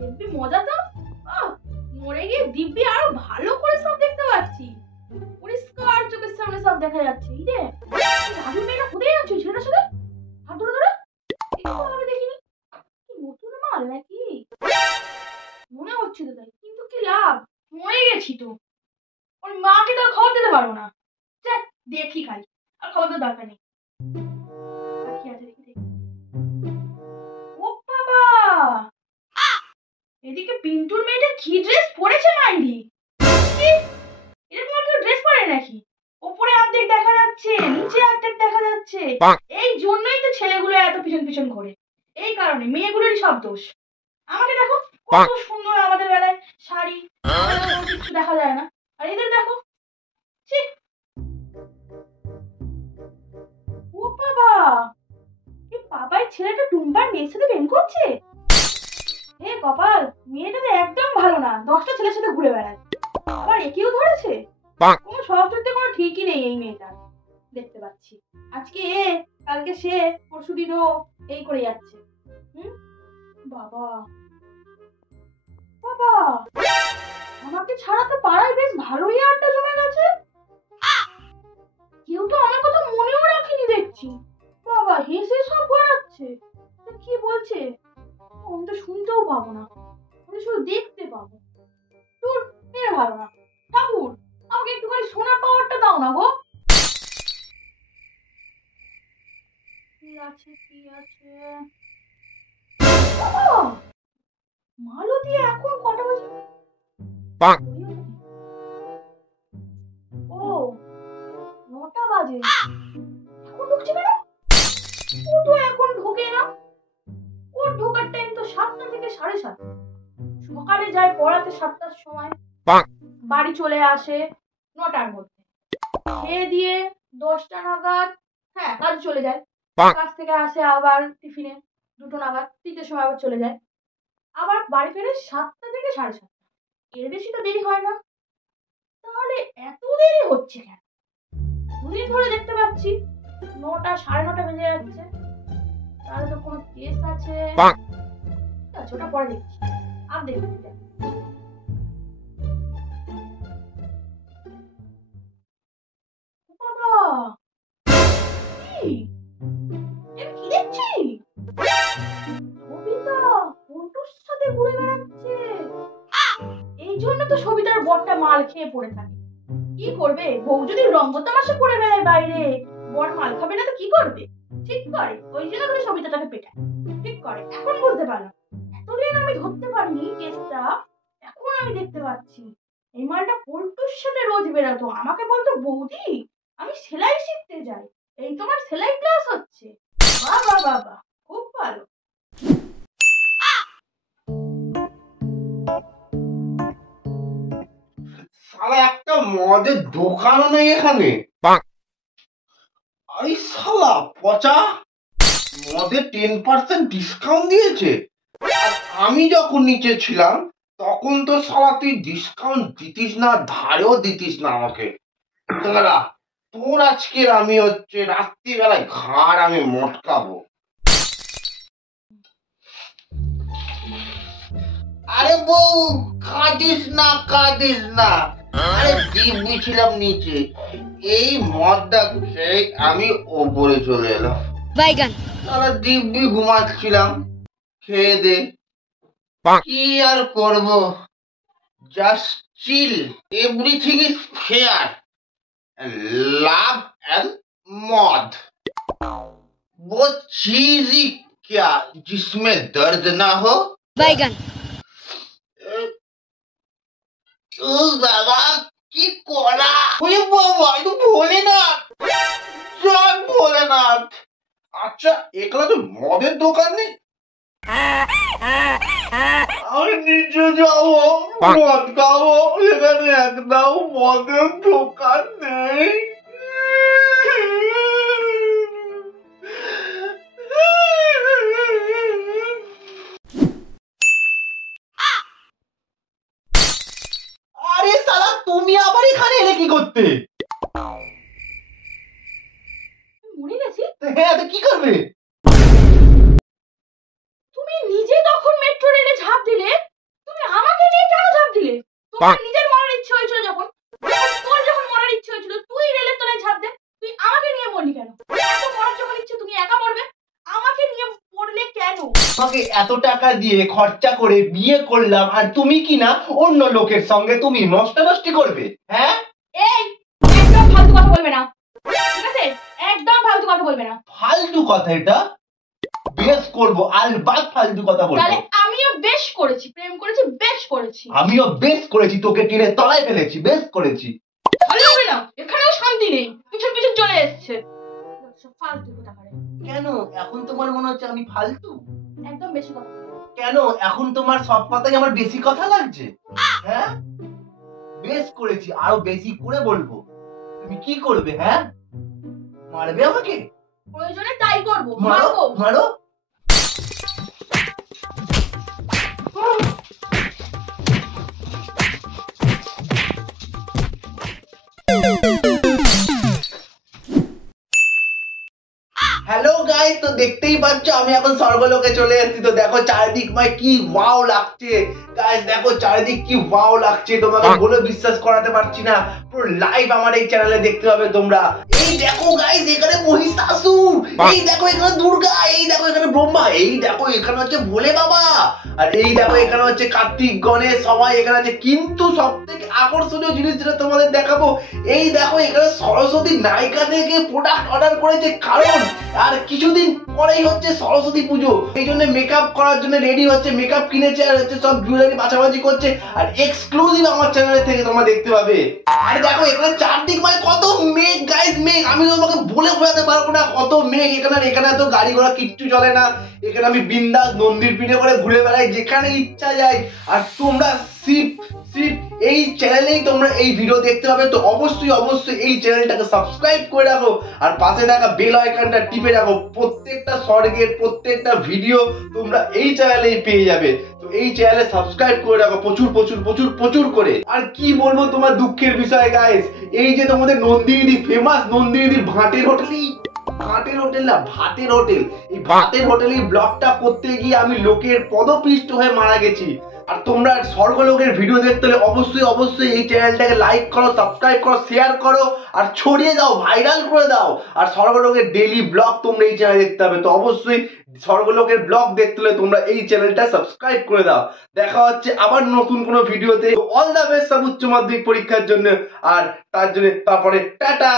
দিব্যি মজা তো। মরে গিয়ে দিব্যি আরো ভালো করে সব দেখতে পাচ্ছি, পরিষ্কার চোখের সামনে সব দেখা যাচ্ছে। এই রে রাজু মেয়েটা কোথায় যাচ্ছে ছেলেটার সাথে? হাত ধরে ধরে একটু ভাবে দেখিনি, কি নতুন মাল নাকি মনে হচ্ছে তো তাই, কিন্তু কি লাভ, মরে গেছি তো। ওর মাকে তো আর খবর দিতে পারবো না। দেখি খালি, আর খবর তো দরকার নেই। কি আছে দেখি দেখি। ও বাবা, এদিকে পিন্টুর মেয়েটা কি ড্রেস পরেছে মাইরি! এরকম আর কেউ ড্রেস পরে নাকি? উপরে অর্ধেক দেখা যাচ্ছে, নিচে অর্ধেক দেখা যাচ্ছে। এই জন্যই তো ছেলেগুলো এত পিছন পিছন ঘোরে, এই কারণে। মেয়েগুলোরই সব দোষ। আমাকে দেখো কত সুন্দর, আমাদের বেলায় শাড়ি কিছু দেখা যায় না, আর এদের দেখো। ও বাবা, এই বাবার ছেলেটা টুম্পার মেয়ের সাথে প্রেম করছে। হে কপাল, মেয়েটা তো একদম ভালো না, 10টা ছেলের সাথে ঘুরে বেড়ায়। আবার একেও ধরেছে। কোনো স্বভাবচরিত্রে কোনো ঠিকই নেই এই মেয়েটা, দেখতে পাচ্ছি। আজকে এ, কালকে সে, পরশুদিন ও, এই করে যাচ্ছে। বাবা বাবা, আমাকে ছাড়া তো পাড়ায় বেশ ভালোই আড্ডা জমে গেছে। কেউ তো আমার কথা মনেও রাখেনি দেখছি। বাবা হেসে সব গড়াচ্ছে। কি বলছে আমি তো শুনতেও পাবো না, আমি শুধু দেখতে পাবো। তোর এর ভালো না। ঠাকুর, আমাকে একটু করে শোনার পাওয়ারটা দাও না গো। কি আছে কি আছে? মালতী এখন কটা বাজে? ও 9টা বাজে, এখন ঢুকছে কেন? ও তো এখন ঢোকে না, ওর ঢোকার টাইম তো 7টা থেকে 7:30। সকালে যায় পড়াতে 7টার সময়, বাড়ি চলে আসে 9টার মধ্যে। খেয়ে দিয়ে 10টা নাগাদ কাজ চলে যায়। কাজ থেকে আসে আবার টিফিনে 2টো নাগাদ, 3টের সময় আবার চলে যায়। আবার বাড়ি ফেরে 7টা থেকে 7:30। এর বেশি তো দেরি হয় না। তাহলে এত দেরি হচ্ছে কেন? দুদিন ধরে দেখতে পাচ্ছি 9টা 9:30 বেজে যাচ্ছে। তাহলে তো কোনো কেস আছে। আচ্ছা, ওটা পরে দেখছি, আর দেখছি। বাবা কি দেখছি? সবিতা পল্টুর সাথে ঘুরে বেড়াচ্ছে। এই জন্য তো সবিতার বরটা মাল খেয়ে পড়ে থাকে। কি করবে, বউ যদি রঙ্গ তামাশা করে বেড়ায় বাইরে, বর মাল খাবে না তো কি করবে? ঠিক করে, ওই জন্য তুমি সবিতাটাকে পেটায়। ঠিক করে, এখন বুঝতে পারলাম। এতদিন আমি ধরতে পারিনি কেসটা, এখন আমি দেখতে পাচ্ছি। এই মালটা পল্টুর সাথে রোজ বেরাতো, আমাকে বলতো বৌদি আমি সেলাই শিখতে যাই, এই তোমার সেলাই ক্লাস হচ্ছে। বাবা বাবা, খুব ভালো। শালা একটা মদের দোকানও নেই এখানে। আরে শালা পচা, মদে 10% ডিসকাউন্ট দিয়েছে। আর আমি যখন নিচে ছিলাম তখন তো শালা তুই ডিসকাউন্ট দিতিস না, ধারেও দিতিস না আমাকে। দাঁড়া, তোর আজকে আমি হচ্ছে রাত্রিবেলায় ঘাড় আমি মটকাবো। আরে বউ, কাঁদিস না কাঁদিস না। আরে দিব্যি ছিলাম নিচে, এই মদটা খেয়ে আমি ওপরে চলে এলাম। বাইগান সারা দিব্যি ঘুমাচ্ছিলাম, খেয়ে দে কি আর করব, just chill, everything is fair, love and मौत, वो चीज ही क्या जिसमें दर्द ना हो। বাইগান ও বাবা কি করা, ওই বাবা একটু ভোলেনাথ, জয় ভোলেনাথ। আচ্ছা একলা তো মদের দোকান নেই, আমি নিচে যাবো মদ খাবো, এখানে একটাও মদের দোকান নেই। আরে শালা তুমি আবার এখানে এলে কি করতে? মরে গেছি। হ্যাঁ তো কি করবে? তুমি নিজে তখন মেট্রো রেলে ঝাঁপ দিলে, তোর নিজের মরার ইচ্ছে হয়েছিল যখন তোর যখন মরার ইচ্ছে হয়েছিল তুই রেলের তলায় ঝাঁপ দে, তুই আমাকে নিয়ে মরলি কেন? এত মরার যখন ইচ্ছে তুমি একা মরবে, আমাকে নিয়ে পড়লে কেন? তোমাকে এত টাকা দিয়ে খরচা করে বিয়ে করলাম আর তুমি কি না অন্য লোকের সঙ্গে তুমি নষ্টানষ্টি করবে? হ্যাঁ, এই একদম ফালতু কথা বলবে না, ঠিক আছে? একদম ফালতু কথা বলবে না। ফালতু কথা এটা? বেশ করবো, আলবাত ফালতু কথা তাহলে বলবো। আমিও বেশ করেছি, প্রেম করেছি, বেশ করেছি। আমিও বেশ করেছি, তোকে টেনে তলায় ফেলেছি, বেশ করেছি। ভালো হবে না, এখানেও শান্তি নেই, পিছন পিছন চলে এসছে সব ফালতু কথা করে। কেন এখন তোমার মনে হচ্ছে আমি ফালতু? একদম বেশি কথা বলবে না। কেন এখন তোমার সব কথাই আমার বেশি কথা লাগছে? হ্যাঁ, বেশ করেছি, আরো বেশি করে বলবো। তুমি কি করবে? হ্যাঁ, মারবে আমাকে? প্রয়োজনে তাই করবো, মারো মারবো। মারো। হ্যালো গাইস, তো দেখতেই পাচ্ছ আমি এখন স্বর্গলোকে চলে এসেছি। তো দেখো চারিদিক মায় কি ওয়াও লাগছে গাইস, দেখো চারিদিক কি ওয়াও লাগছে, তোমাকে বলে বিশ্বাস করাতে পারছি না। পুরো লাইভ আমার এই চ্যানেলে দেখতে হবে তোমরা। এই দেখো গাইস, এখানে মহিষাসুর, এই দেখো এখানে দুর্গা, এই দেখো এখানে ব্রহ্মা, এই দেখো এখানে হচ্ছে ভোলে বাবা, আর এই দেখো এখানে হচ্ছে কার্তিক গণেশ, সবাই এখানে আছে। কিন্তু সব থেকে আকর্ষণীয় জিনিস যেটা তোমাদের দেখাবো, এই দেখো এখানে সরস্বতী নায়িকা থেকে প্রোডাক্ট অর্ডার করেছে, কারণ আর কিছুদিন পরেই হচ্ছে সরস্বতী পুজো। এই জন্য মেকআপ করার জন্য রেডি হচ্ছে, মেকআপ কিনেছে আর হচ্ছে সব জুয়েলারি বাছাবাছি করছে, আর এক্সক্লুসিভ আমার চ্যানেল থেকে তোমরা দেখতে পাবে। আর দেখো এখানে চারদিক মানে কত মেঘ গাইস, মেঘ আমি তোমাকে বলে বোঝাতে পারবো না কত মেঘ এখানে। আর এখানে তো গাড়ি ঘোড়া কিচ্ছু চলে না, এখানে আমি বিন্দাস নন্দীর পিঠে করে ঘুরে বেড়াই যেখানে ইচ্ছা যাই। আর তোমরা শিব শিব এই চ্যানেলেই তোমরা এই ভিডিও দেখতে পাবে। তো অবশ্যই অবশ্যই এই চ্যানেলটাকে সাবস্ক্রাইব করে রাখো আর পাশে থাকা বেল আইকনটা টিপে রাখো। প্রত্যেকটা স্বর্গের প্রত্যেকটা ভিডিও তোমরা এই চ্যানেলেই পেয়ে যাবে। তো এই চ্যানেলে সাবস্ক্রাইব করে রাখো প্রচুর প্রচুর প্রচুর প্রচুর করে। আর কি বলবো তোমার দুঃখের বিষয় গাইস, এই যে তোমাদের নন্দিনী ফেমাস নন্দিনী ভাটের হোটেলই, ভাতের হোটেল না ভাতের হোটেল, এই ভাতের হোটেলের ব্লগটা করতে গিয়ে আমি লোকের পদপিষ্ট হয়ে মারা গেছি। আর তোমরা স্বর্গলোকের ভিডিও দেখতে হলে অবশ্যই অবশ্যই এই চ্যানেলটাকে লাইক করো, সাবস্ক্রাইব করো, শেয়ার করো আর ছড়িয়ে দাও, ভাইরাল করে দাও। আর স্বর্গলোকের ডেইলি ব্লগ তোমরা এই চ্যানেলে দেখতে হবে। তো অবশ্যই স্বর্গলোকের ব্লগ দেখতে হলে তোমরা এই চ্যানেলটা সাবস্ক্রাইব করে দাও। দেখা হচ্ছে আবার নতুন কোনো ভিডিওতে। অল দ্য বেস্ট সব উচ্চ মাধ্যমিক পরীক্ষার জন্য, আর তার জন্য তারপরে টাটা।